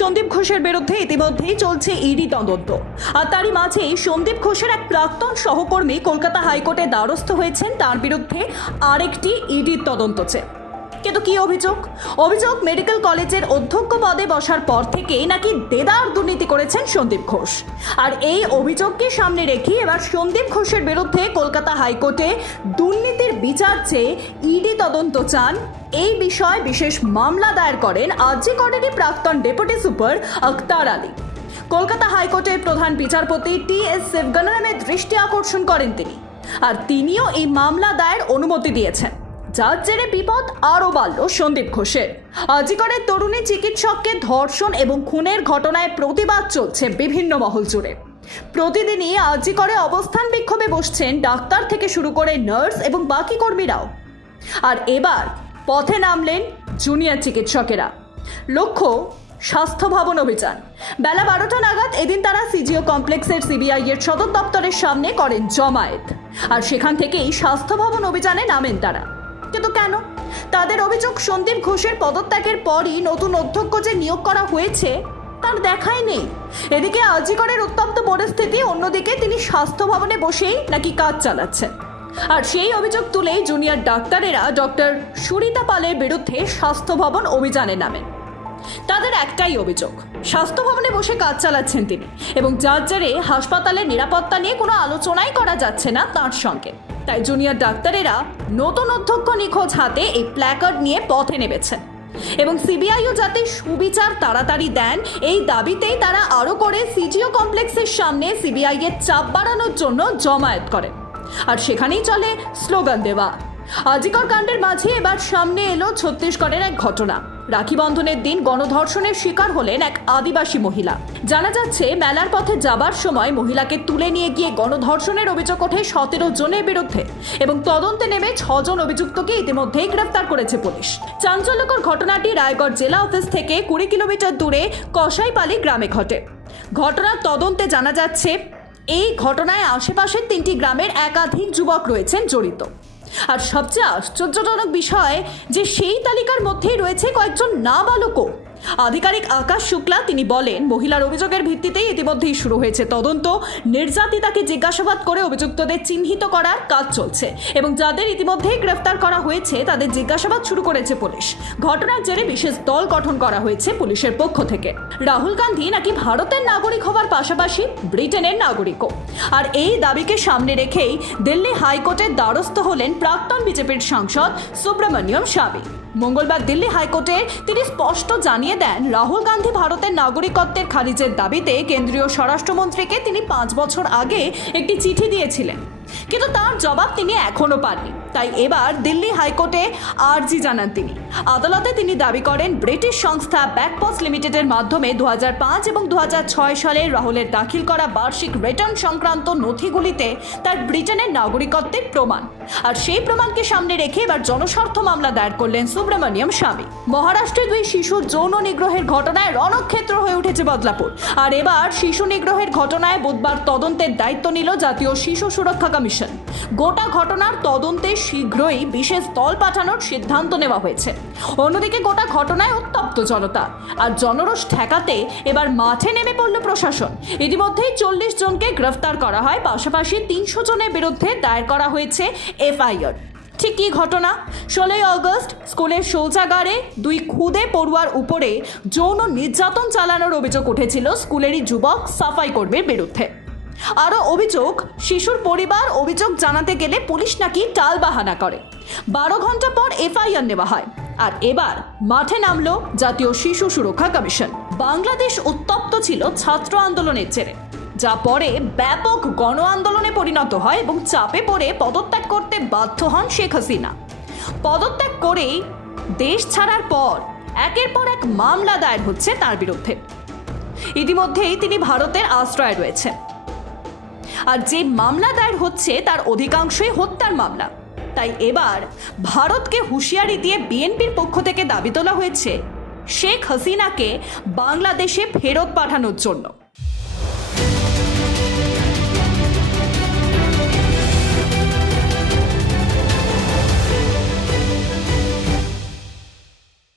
সন্দীপ ঘোষের বিরুদ্ধে ইতিমধ্যেই চলছে ইডি তদন্ত। আর তারই মাঝে সন্দীপ ঘোষের এক প্রাক্তন সহকর্মী কলকাতা হাইকোর্টে দ্বারস্থ হয়েছেন। তার বিরুদ্ধে আরেকটি ইডির তদন্ত চেয়ে কিন্তু কি অভিযোগ? অভিযোগ মেডিকেল কলেজের অধ্যক্ষ পদে বসার পর থেকেই নাকি দেদার দুর্নীতি করেছেন সন্দীপ ঘোষ। আর এই অভিযোগকে সামনে রেখে এবার সন্দীপ ঘোষের বিরুদ্ধে কলকাতা হাইকোর্টে দুর্নীতির বিচার চেয়ে ইডি তদন্ত চান। এই বিষয়ে বিশেষ মামলা দায়ের করেন আরজি করেনি প্রাক্তন ডেপুটি সুপার আখতার আলী। কলকাতা হাইকোর্টের প্রধান বিচারপতি টি এস সেফগানারামের দৃষ্টি আকর্ষণ করেন তিনি। আর তিনিও এই মামলা দায়ের অনুমতি দিয়েছেন। যার জেরে বিপদ আরও বাড়ল সন্দীপ ঘোষের। আজিকরের তরুণী চিকিৎসককে ধর্ষণ এবং খুনের ঘটনায় প্রতিবাদ চলছে বিভিন্ন মহল জুড়ে। প্রতিদিনই আজিকরে অবস্থান বিক্ষোভে বসছেন ডাক্তার থেকে শুরু করে নার্স এবং বাকি কর্মীরাও। আর এবার পথে নামলেন জুনিয়র চিকিৎসকেরা। লক্ষ্য, স্বাস্থ্য ভবন অভিযান। বেলা বারোটা নাগাদ এদিন তারা সিজিও কমপ্লেক্সের সিবিআই এর সদর দপ্তরের সামনে করেন জমায়েত। আর সেখান থেকেই স্বাস্থ্য ভবন অভিযানে নামেন তারা। কিন্তু কেন? তাদের অভিযোগ সন্দীপ ঘোষের পদত্যাগের পরই নতুন অধ্যক্ষ যে নিয়োগ করা হয়েছে, তার দেখাই নেই। এদিকে আজিকরের উত্তপ্ত পরিস্থিতি অন্যদিকে তিনি স্বাস্থ্য ভবনে বসেই নাকি কাজ চালাচ্ছেন। আর সেই অভিযোগ তুলেই জুনিয়র ডাক্তারেরা ডক্টর সুরিতা পালের বিরুদ্ধে স্বাস্থ্য ভবন অভিযানে নামেন। তাদের একটাই অভিযোগ, স্বাস্থ্য ভবনে বসে কাজ চালাচ্ছেন তিনি এবং যার জেরে হাসপাতালের নিরাপত্তা নিয়ে কোনো আলোচনাই করা যাচ্ছে না তার সঙ্গে। তাই জুনিয়র ডাক্তারেরা নতুন অধ্যক্ষ নিখোঁজ হাতে এই প্ল্যাকার্ড নিয়ে পথে নেমেছেন। এবং সিবিআইও যাতে সুবিচার তাড়াতাড়ি দেন, এই দাবিতেই তারা আরও করে সিজিও কমপ্লেক্সের সামনে সিবিআই এর চাপ বাড়ানোর জন্য জমায়েত করেন। আর সেখানেই চলে স্লোগান দেওয়া। আজিকর কাণ্ডের মাঝে এবার সামনে এলো ছত্তিশগড়ের এক ঘটনা। রাখি বন্ধনের দিন গণধর্ষণের শিকার হলেন এক আদিবাসী মহিলা। জানা যাচ্ছে, মেলার পথে যাবার সময় মহিলাকে তুলে নিয়ে গিয়ে গণধর্ষণের অভিযোগ ওঠে সতেরো জনের বিরুদ্ধে এবং তদন্তে নেমে ছজন অভিযুক্তকে ইতিমধ্যেই গ্রেফতার করেছে পুলিশ। চাঞ্চল্যকর ঘটনাটি রায়গড় জেলা অফিস থেকে কুড়ি কিলোমিটার দূরে কসাইপালি গ্রামে ঘটে। ঘটনার তদন্তে জানা যাচ্ছে, এই ঘটনায় আশেপাশের তিনটি গ্রামের একাধিক যুবক রয়েছেন জড়িত। আর সবচেয়ে আশ্চর্যজনক বিষয় যে সেই তালিকার মধ্যেই রয়েছে কয়েকজন নাবালকও। আধিকারিক আকাশ শুক্লা তিনি বলেন, মহিলার অভিযোগের ভিত্তিতেই ইতিমধ্যেই শুরু হয়েছে তদন্ত। নির্যাতিতাকে জিজ্ঞাসাবাদ করে অভিযুক্তদের চিহ্নিত করার কাজ চলছে এবং যাদের ইতিমধ্যেই গ্রেফতার করা হয়েছে, তাদের জিজ্ঞাসাবাদ শুরু করেছে পুলিশ। ঘটনার জেরে বিশেষ দল গঠন করা হয়েছে পুলিশের পক্ষ থেকে। রাহুল গান্ধী নাকি ভারতের নাগরিক হওয়ার পাশাপাশি ব্রিটেনের নাগরিকও। আর এই দাবিকে সামনে রেখেই দিল্লি হাইকোর্টের দ্বারস্থ হলেন প্রাক্তন বিজেপির সাংসদ সুব্রমণিয়ম স্বামী। মঙ্গলবার দিল্লি হাইকোর্টে তিনি স্পষ্ট জানিয়ে দেন, রাহুল গান্ধী ভারতের নাগরিকত্বের খারিজের দাবিতে কেন্দ্রীয় স্বরাষ্ট্রমন্ত্রীকে তিনি পাঁচ বছর আগে একটি চিঠি দিয়েছিলেন। কিন্তু তার জবাব তিনি এখনও পাননি। তাই এবার দিল্লি হাইকোর্টে আর্জি জানান তিনি। আদালতে তিনি দাবি করেন, ব্রিটিশ সংস্থা ব্যাকপস লিমিটেডের মাধ্যমে দু এবং দু সালে রাহুলের দাখিল করা বার্ষিক রিটার্ন সংক্রান্ত নথিগুলিতে তার ব্রিটেনের নাগরিকত্বের প্রমাণ। আর সেই প্রমাণকে সামনে রেখে এবার জনস্বার্থ মামলা দায়ের করলেন সুব্রমণিয়ম স্বামী। মহারাষ্ট্রে দুই শিশুর যৌন নিগ্রহের ঘটনায় রণক্ষেত্র হয়ে উঠেছে বদলাপুর। আর এবার শিশু নিগ্রহের ঘটনায় বুধবার তদন্তের দায়িত্ব নিল জাতীয় শিশু সুরক্ষা কমিশন গোটা ঘটনার তদন্তে শীঘ্রই বিশেষ দল পাঠানোর সিদ্ধান্ত নেওয়া হয়েছে। অন্যদিকে গোটা ঘটনায় উত্তপ্ত জনতা। আর জনরোষ ঠেকাতে এবার মাঠে নেমে পড়ল প্রশাসন। ইতিমধ্যেই চল্লিশ জনকে গ্রেফতার করা হয়। পাশাপাশি তিনশো জনের বিরুদ্ধে দায়ের করা হয়েছে এফআইআর। ঠিক কী ঘটনা? ষোলোই আগস্ট, স্কুলের শৌচাগারে দুই খুদে পড়ুয়ার উপরে যৌন নির্যাতন চালানোর অভিযোগ উঠেছিল স্কুলেরই যুবক সাফাই কর্মীর বিরুদ্ধে। আরও অভিযোগ, শিশুর পরিবার অভিযোগ জানাতে গেলে পুলিশ নাকি টালবাহানা করে। বারো ঘণ্টা পর এফআইআর নেওয়া হয়। আর এবার মাঠে নামলো জাতীয় শিশু সুরক্ষা কমিশন। বাংলাদেশ উত্তপ্ত ছিল ছাত্র আন্দোলনের জেরে, যা পরে ব্যাপক গণ আন্দোলনে পরিণত হয় এবং চাপে পড়ে পদত্যাগ করতে বাধ্য হন শেখ হাসিনা। পদত্যাগ করেই দেশ ছাড়ার পর একের পর এক মামলা দায়ের হচ্ছে তার বিরুদ্ধে। ইতিমধ্যেই তিনি ভারতের আশ্রয়ে রয়েছেন। আর যে মামলা দায়ের হচ্ছে তার অধিকাংশই হত্যার মামলা। তাই এবার ভারতকে হুঁশিয়ারি দিয়ে বিএনপির পক্ষ থেকে দাবি তোলা হয়েছে, শেখ হাসিনাকে বাংলাদেশে ফেরত পাঠানোর জন্য।